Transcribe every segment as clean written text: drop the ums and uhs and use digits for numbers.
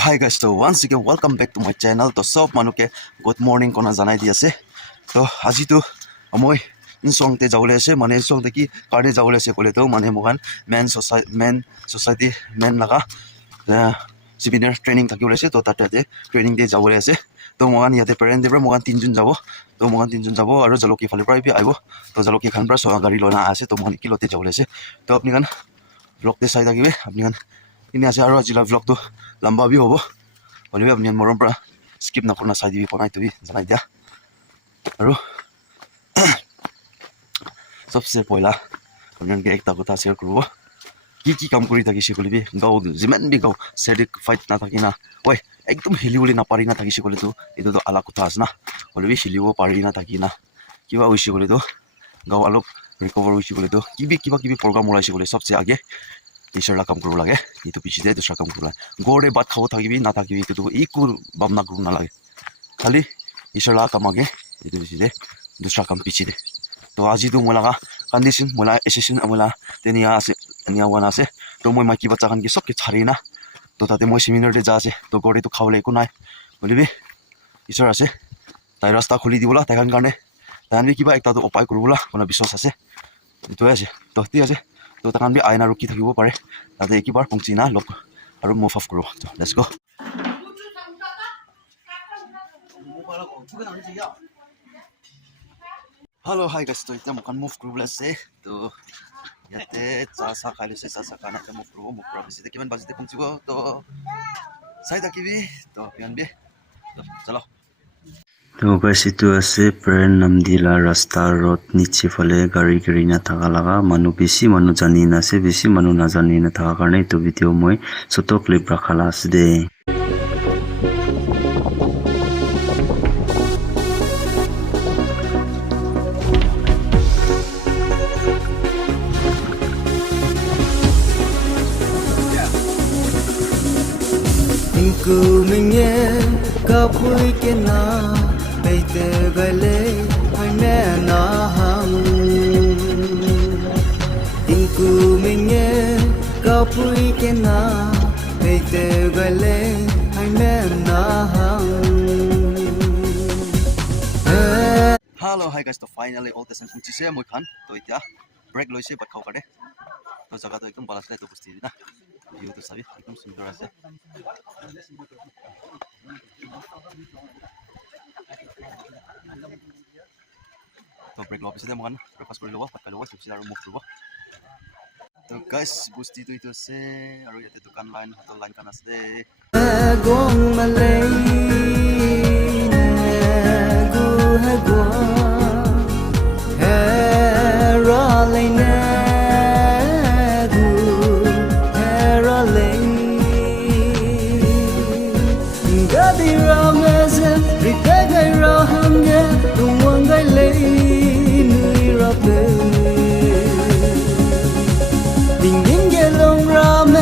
hi guys, so once again welcome back to my channel. To sob manuke good morning kona janai di ase. To aji to moi nsong te jawle ase mane nsong te ki kare jawle ase kole to mane mogan men society men laga seminar training thakibole ase to tate training de jawle ase. To mogan yate parent de mogan tinjun jabo. To mogan tinjun jabo aro jaloki phale pra bi aibo. To jaloki khan pra so gari lona ase to mogan kilote jawle ase. To apni kan vlog te sai thakibe apni kan ini ase aro ajila vlog to lamba bi hobo. Oleh apni morom pra skip na korna sai di konai to bi janai dia. Aro सबसे पहिला अपन के एकता कथा share करबो की काम करि थाकि सिकले बे गाव जिमान बे गाव satisfied ना थाकिना ओय एकदम हिलिबोले ना पारि ना थाकि सिकले तो एतो तो आला कथा आसना ओले बे हिलिबो पारि ना थाकिना किबा होइसि गले तो गाव आलोक रिकवर होइसि गले तो किबा प्रोग्राम होलाइसि गले सबसे आगे ईश्वरला काम करबो लागे एतो पिछि दे दूसरा काम करबो गोरे बात खाओ थाकिबि ना थाकिबि तो इकु भावना करु ना लागे खाली ईश्वरला काम आगे एतो पिछि दे दूसरा काम पिछि दे तो आज तो मोला का कंडीशन मोला एसेशन मोला तेनिया से तेनिया वाना से तो moi माइकी बच्चा खान के सब के छारी ना तो ताते moi सेमिनार दे जासे तो गोरे तो खावले को नाय बोलिबे ईश्वर आसे ताई रास्ता खोली दिबोला ताई खान कारणे तानबे किबा एकता तो उपाय करबोला कोना विश्वास आसे तो आसे तो ती आसे तो ताकान बे आइना रुकी থাকিব पारे ताते एकिबार पंक्तिना लोक आरो मुभ अफ करो तो let's go Hello, hi guys. So ito makan move group let's say. To yate sa kali se sa kana ta move group bisi kiman basite kung sigo to sai takibi to pian bi. To chalo. तो guys itu ase pren namdila rasta road niche phale gari na thaka laga manu bisi manu jani na ase bisi manu na jani na thaka karne to video moi soto clip rakhala ase de Ku minye kapui ke na beite gale hai me na ham Inku minye kapui ke na beite gale hai me na ham Hello, hi guys. To finally all the sun kung chise moi khan to itya break loise bat khau kare. To jaga to ekdom balas to busti na. View to sabi ekdom sundor ase. तो break lop से मन breakfast कर लो पक्का लो सबसे आरो move करबो तो guys बुस्ती तो इतो से आरो याते दुकान लाइन होटल लाइन काना से gong malay gu ha go hera leine gu hera leine gadi rameze rikagai rahamge tungwangai leine rape ding ding gelong rame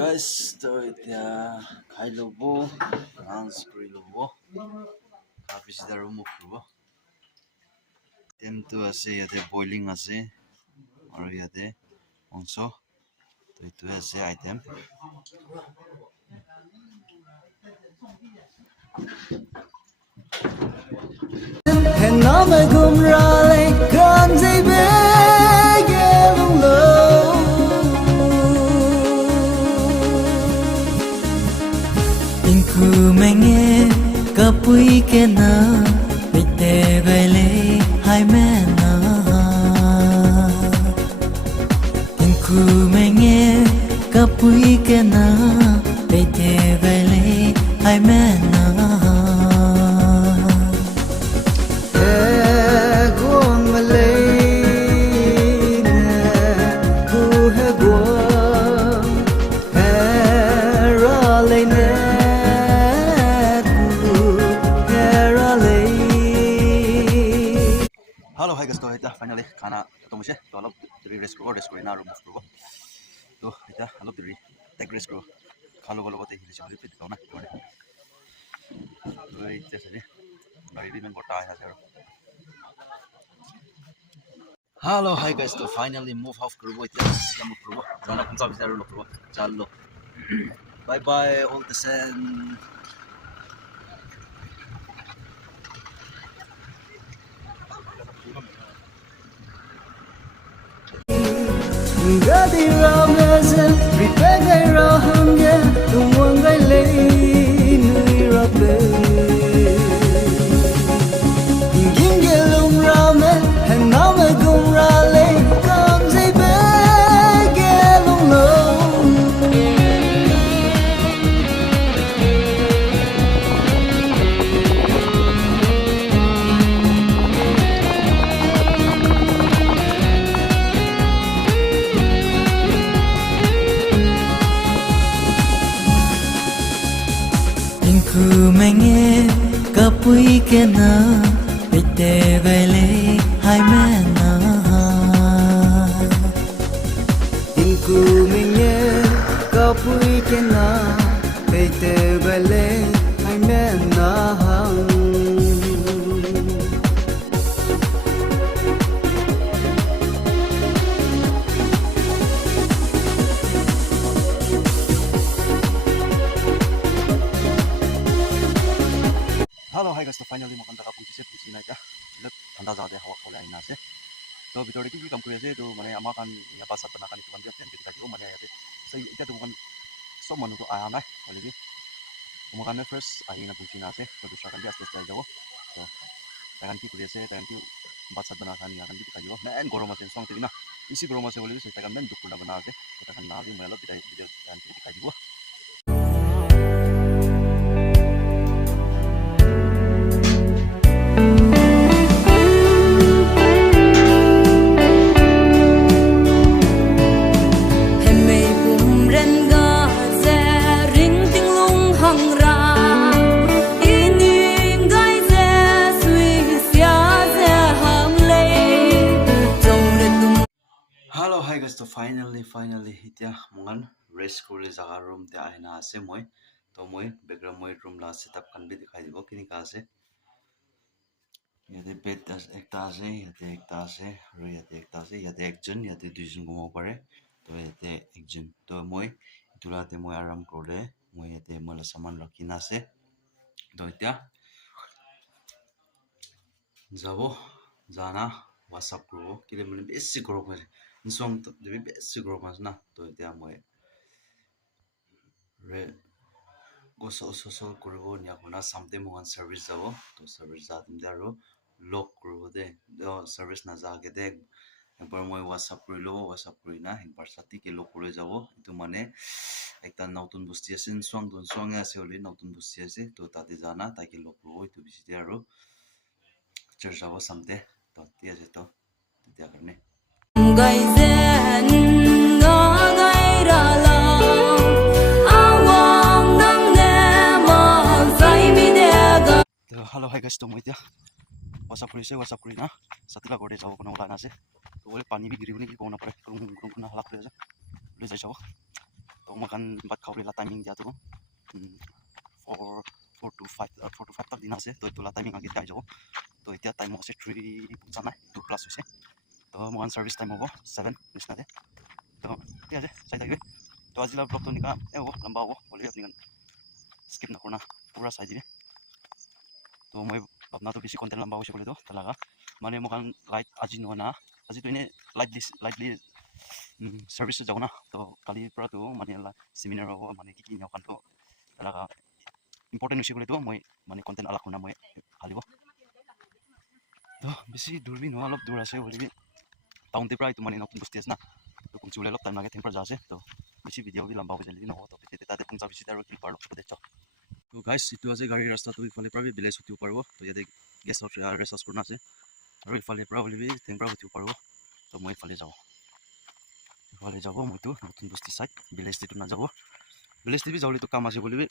guys तो इतना खाई लो वो डांस कर लो वो काफी सीधा रूम करबो टेम तो ऐसे याते बॉइलिंग ऐसे और याते ऑल्सो तो इतो ऐसे item Hena me gumrale kan zebe gelung lo Inku menge kapui ke na bite gale hai me na Inku menge kapui ke na bite gale hai me na Hello, hi guys. तो इतना finally खाना खत्म हुई तो अलग rest करो ना room करो तो इतना अलग टेक रेस्ट करो खा लो ते हिली चली फिर तो ना तो इतने से गाड़ी भी मैं गोटा आया जरो Hello, hi guys. तो finally move off करो इतना move करो जाना कौन सा विचार लो करो चल लो Bye bye, all the sand. Gadi rameze ripege rahange tumwangaile nuirabe Inginge lumrame hename gumrale kamze bege lumlo Kumenge kapui kena pite vele hai mena Kumenge kapui kena pite vele hai mena Hello, hi guys. So finally makan taka pun sisip di sini aja. Lep tanda zade hawa kau lain nasi. So video ini kita kampu aja tu mana amakan ya pas satu nakan itu kan dia yang kita mana ya tu. So itu tu bukan so manu tu ayam lah. Oleh ni, makan first ayam nak kunci nasi. Kalau tu kan dia atas jauh. So tangan ki kuliah saya, tangan ki pas satu nakan ya kan kita jauh. Men gorom masih song tu na. Isi gorom masih boleh saya tangan men dukun nak benar tu. Tangan nali melot kita video tangan kita jauh. Hello, hi guys. So finally hitya mangan rest kule jaga room te ahina ase moi. To moi background moi room la setup kan bi dikhai dibo kini ka ase. Yate bed ekta ase, yate ekta ase, aru yate ekta ase, yate ekjon, yate duijon gomo pare. To yate ekjon. To moi itula te moi aram kore, moi yate mala saman rakhina ase. To itya jabo jana whatsapp kuro kile mane besi group ase. Nsong to debi besi group ase na. To itya moi re go so kuribo nya kuna samte mohan service jabo to service jatim daru lock kuribo de do service na jage de ekbar moi whatsapp kuri na ekbar sati ke lock kuri jabo itu mane ekta notun busti ase nsong ase oli notun busti ase to tate jana take lock kuribo itu bisi daru church jabo samte to tia je to tia karne Hello, hi guys. To moi dia WhatsApp kuri na satila gore jabo kuna wala na ase to bole pani bi giri buni ki kona pare kung kuna halak le ja le ja jabo to makan bat khawle la timing ja to 4 to 5 tak din ase to itu la timing agi ja jabo to itia time ase 3 jana 2 plus ase to makan service time hobo 7 nisna de to tia je sai dai to ajila blog to nika ego lamba hobo bole apni skip na korna pura sai dibe to moi apna to bisi content lamba hoise bole to talaga mane mokan light aji no na aji to ine lightly service jao na to kali pura to mane la seminar hobo mane ki nyakan to talaga important issue bole to moi mane content ala kona moi halibo to bisi durbi no alop dur ase bole bi town te prai to mane notun bustes na to kum chule lop time lage tempera jase to bisi video bi lamba hoise li no to te ta te pungsa bisi daro ki par lok de cho to guys itu ase gari rasta to ifale pra bi village utiu parbo to yate guest house rest house kurna ase aru ifale pra bole bi tempera utiu parbo to moi ifale jabo moi to notun busti side village te to na jabo village te bi jawle to kam ase bole bi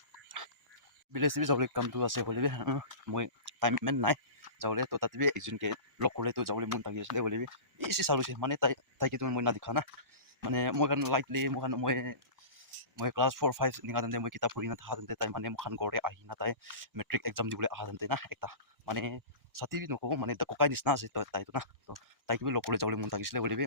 village te bi jawle kam to ase bole bi moi time men nai jawle to tat bi ekjun ke lok korle to jawle mun tagi ase bole bi isi salu se mane tai ke to moi na dikhana mane moi kan lightly moi class 4 5 ninga dande moi kitab puri na tha dante tai mane mokhan gore ahi na tai metric exam dibule aha dante na ekta mane sati bi noko mane da kokai nisna ase to tai to na to tai ke bi lok kore jawle mun tagisle bole bi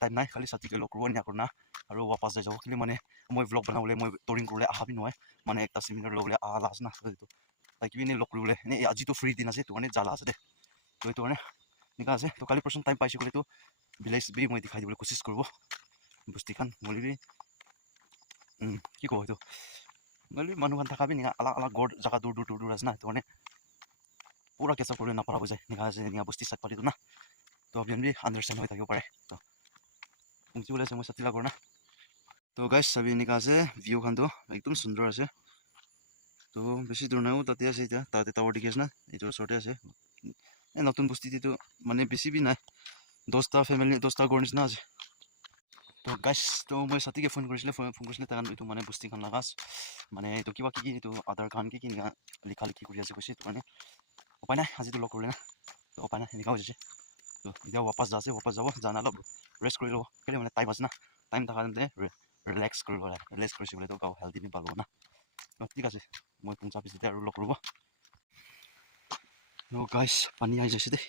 time nai khali sati ke lok ro nya korna aru wapas ja jaw kile mane মই vlog বনাবলৈ মই touring কৰিবলৈ আহাবি নহয় মানে একটা seminar ল'বলৈ আহা আছে না তো তাই কিবি লগ কৰিবলৈ এনে আজিতো ফ্ৰী দিন আছে তো মানে জালা আছে দে তো এইটো মানে নিকা আছে তো কালি পাৰ্চন টাইম পাইছোঁ ক'লেতো ভিলেজ বি মই দেখাই দিবলৈ কোচিছ কৰিব বস্তিখান মলিবি কি কওঁ এইটো মলিবি মানুহখান থাকাবি নিকা আলাগ আলাগ গড় জাগা দূৰ দূৰ দূৰ দূৰ আছে না তো মানে পুৰা কেঁচা কৰি নাপাৰা হৈ যায় নিকা আছে নিকা বস্তি চাই পাতিটো না তো আপুনি বি আণ্ডাৰষ্টেণ্ড হৈ থাকিব পাৰে তো পুংচি ওলাইছে মই চাতি লাগৰ না তো গাইছ চাবি এনেকা আছে ভিউ খানটো একদম সুন্দৰ আছে তো বেছি দূৰ নাইও তাতে আছে এতিয়া তাতে টাৱাৰ দেখি আছে না এইটোৰ ওচৰতে আছে এই নতুন বস্তিটো মানে বেছি বি নাই 10টা ফেমিলি 10টা গড় নিচিনা আছে তো গাইছ তো মই চাতিকে ফোন কৰিছিলে তাৰ এইটো মানে বস্তিখান লাগাছ মানে এইটো কিবা কি এইটো আধাৰ খান কি নিকা লিখা লিখি কৰি আছে কৈছে তো মানে উপায় নাই আজিতো লগ কৰিলে না তো উপায় নাই এনেকা হৈছে তো এতিয়া ৱাপাছ যাব জানা অলপ ৰেষ্ট কৰি ল'ব কেলে মানে টাইম আছে না টাইম থাকাতে ৰিলেক্স কৰিব লাগে ৰিলেক্স কৰিছে বোলে তো গাঁও হেল্থি বি পালোঁ না ঠিক আছে মই পঞ্চাছ পিছতে আৰু লগ কৰিব গাইছ পানী আহি যাইছে দেই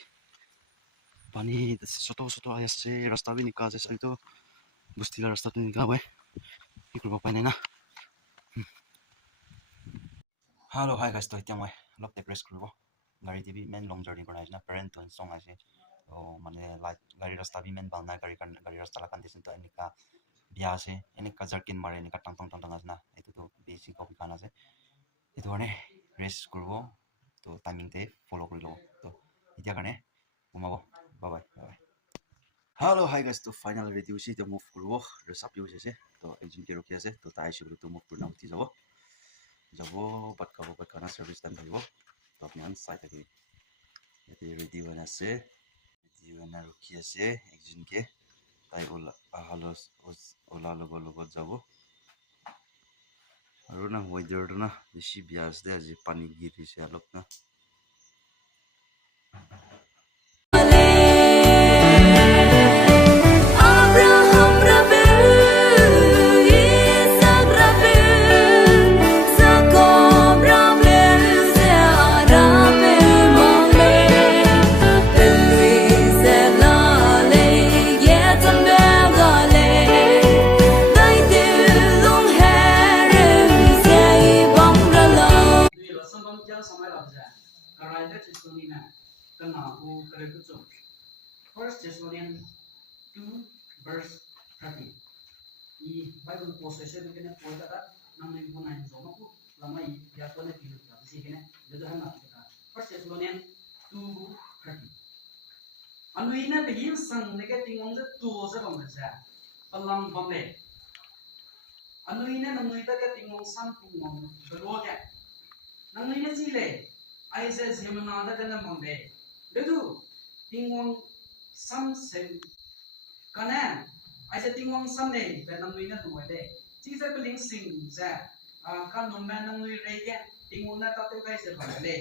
পানী ছোট আহি আছে ৰাস্তা বি নিকা আছে চাইতো বস্তিলা ৰাস্তাটো নিকা হয় কি কৰিব পাই নাই না হেল্ল' হাই গাইছ তো এতিয়া মই অলপ টেক ৰেষ্ট কৰিব গাড়ী টিভি মেইন লং জাৰ্ণি কৰা আহিছে না পেৰেণ্ট তো nsong আছে মানে লাইট গাড়ী ৰাস্তা বি মেইন ভাল নাই গাড়ী ৰাস্তা লা কণ্ডিশ্যনটো এনেকা বিয়া আছে এনেকা জাৰ্কিন মাৰে এনেকা টাং আছে না এইটোতো বেছি কপি খান আছে সেইটো কাৰণে ৰেষ্ট কৰিব তো টাইমিংতে ফ'ল' কৰি ল'ব তো এতিয়া কাৰণে ঘুমাব বাই হেল্ল' হাই গাইছ তো ফাইনেল ৰেডি হৈছে এতিয়া মুভ কৰিব চাপি হৈছে তো একজনকে ৰখি আছে তো তাই আহিছে বোলে তো মুভ কৰি নাম উঠি যাব বাট খানা চাৰ্ভিছ টাইম থাকিব তো আপুনি চাই থাকিবি ইয়াতে ৰেডি হৈ আছে ৰখি আছে একজনকে তাই ওলা লগত যাব আৰু না ৱেডাৰটো না বেছি বেয়া আছে আজি পানী গিৰিছে অলপ না First Thessalonians 2 verse 30. I Bible possession kene polkata namme bunain zoma ku lamai ya kone tilu ta si kene dedo hana kita. First Thessalonians 2:30. Anuina begin sang negating on the two za bang sa. Palam bamle. Anuina namuita ka tingong sang tingong belo ka. Namuina sile. Ai sa Zeme da kana bamle. Dedo tingong some say kanan I said ting wong some day but nang win na tu wede chi sa peling sing sa kan nom man nang wi re ke ting wong na ta tu kai se ba le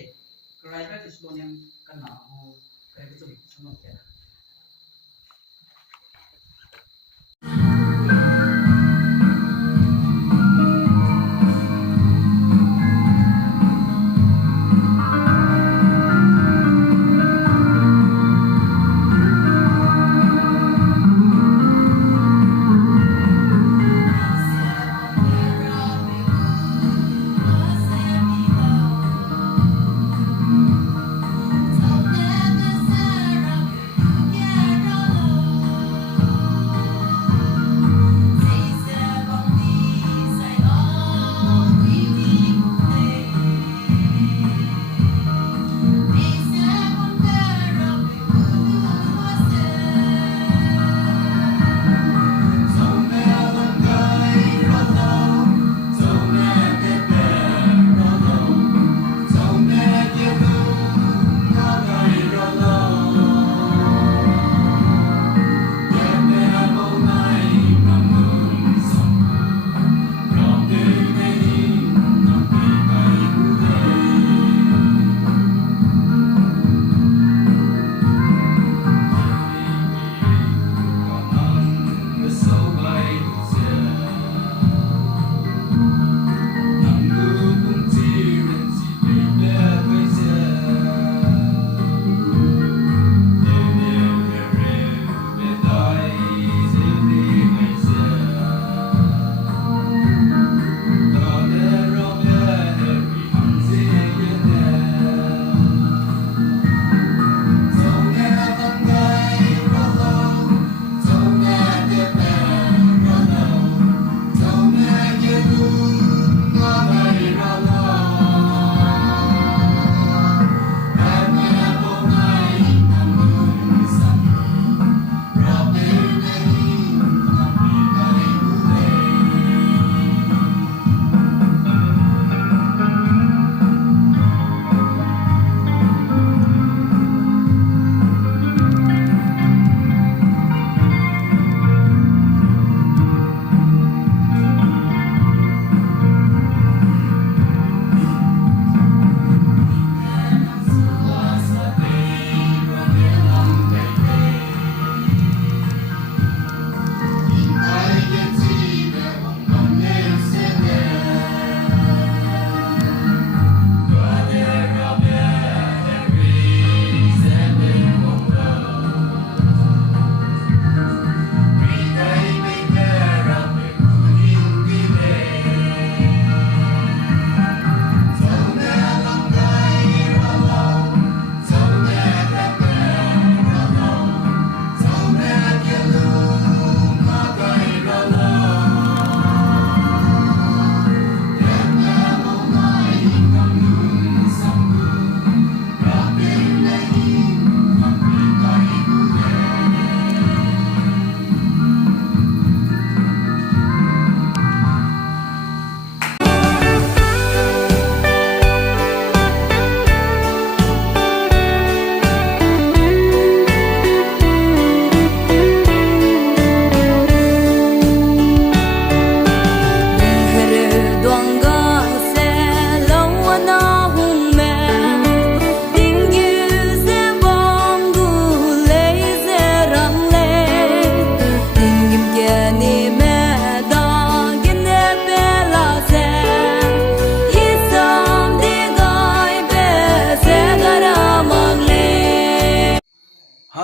crusade Thessalonian kana ho kai tu sama ke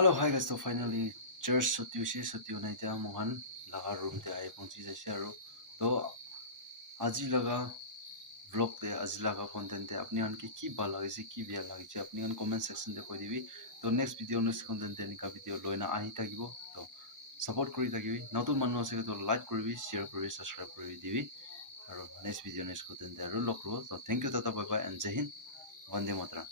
Hello, hi guys. So finally, church sutiu na itia mohan laga room te ai pongchi jaise aru to aji laga vlog te aji laga content te apni an ki bal lagise ki bia lagise apni an comment section te koi dibi to next video next content te nika video loina ahi takibo to support kori takibi notun manu ase to like koribi share koribi subscribe koribi dibi aru next video next content te aru lokro to thank you tata bye bye and jai hind vande mataram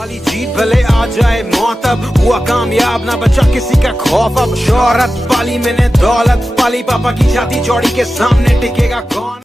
वाली जीत भले आ जाए मौत अब हुआ कामयाब ना बचा किसी का खौफ अब शोहरत पाली मैंने दौलत पाली पापा की छाती चौड़ी के सामने टिकेगा कौन